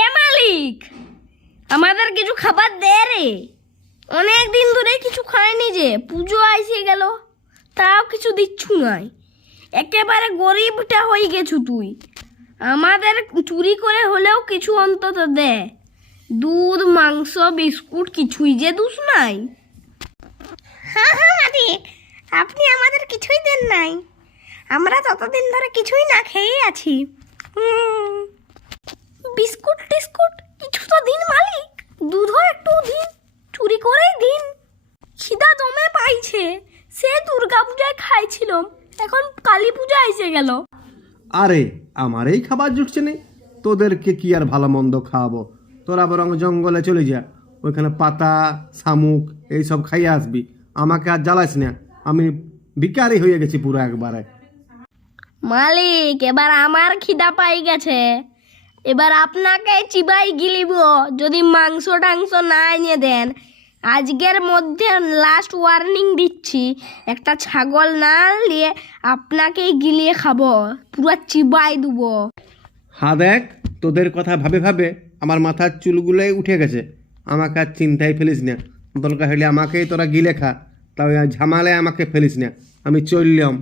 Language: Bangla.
এ মালিক, আমাদের কিছু খাবার দে রে। অনেক দিন ধরে কিছু খাইনি, যে পুজো আইসে গেল তাও কিছু দিচ্ছু নাই। একেবারে গরিবটা হয়ে গেছু তুই। আমাদের চুরি করে হলেও কিছু অন্তত দে। দুধ, মাংস, বিস্কুট কিছুই যে দুষ নাই। হ্যাঁ হ্যাঁ মালিক, আপনি আমাদের কিছুই দেন নাই। আমরা ততদিন ধরে কিছুই না খেয়ে আছি। বিস্কুট টিস্কুট কিছু তো দিন মালিক, দুধও একটু দিন, চুরি করেই দিন। খিদা দমে পাইছে, সে দুর্গা পূজায় খাইছিলাম, এখন কালী পূজা এসে গেল। আরে আমার এই খাবার জুটছে নেই, তোদেরকে কি আর ভালো মন্দ খাওয়াবো? তোরা বরং জঙ্গলে চলে যা, ওইখানে পাতা শামুক এইসব খাইয়ে আসবি। আমাকে আর জ্বালাস না, আমি ভিখারি হয়ে গেছি পুরো একবারে। মালিক, এবার আমার খিদা পাই গেছে, এবার আপনাকে চিবাই গিলিব যদি মাংস টাংস না এনে দেন। আজকের মধ্যে লাস্ট ওয়ার্নিং দিচ্ছি, একটা ছাগল না নিয়ে আপনাকেই গিলিয়ে খাবো, পুরো চিবাই দেবো। হ্যাঁ দেখ, তোদের কথা ভাবে ভাবে আমার মাথার চুলগুলোই উঠে গেছে। আমাকে আর চিন্তায় ফেলিস না, দরকার হলে আমাকেই তোরা গিলে খা, তাও ঝামালে আমাকে ফেলিস না। আমি চললাম।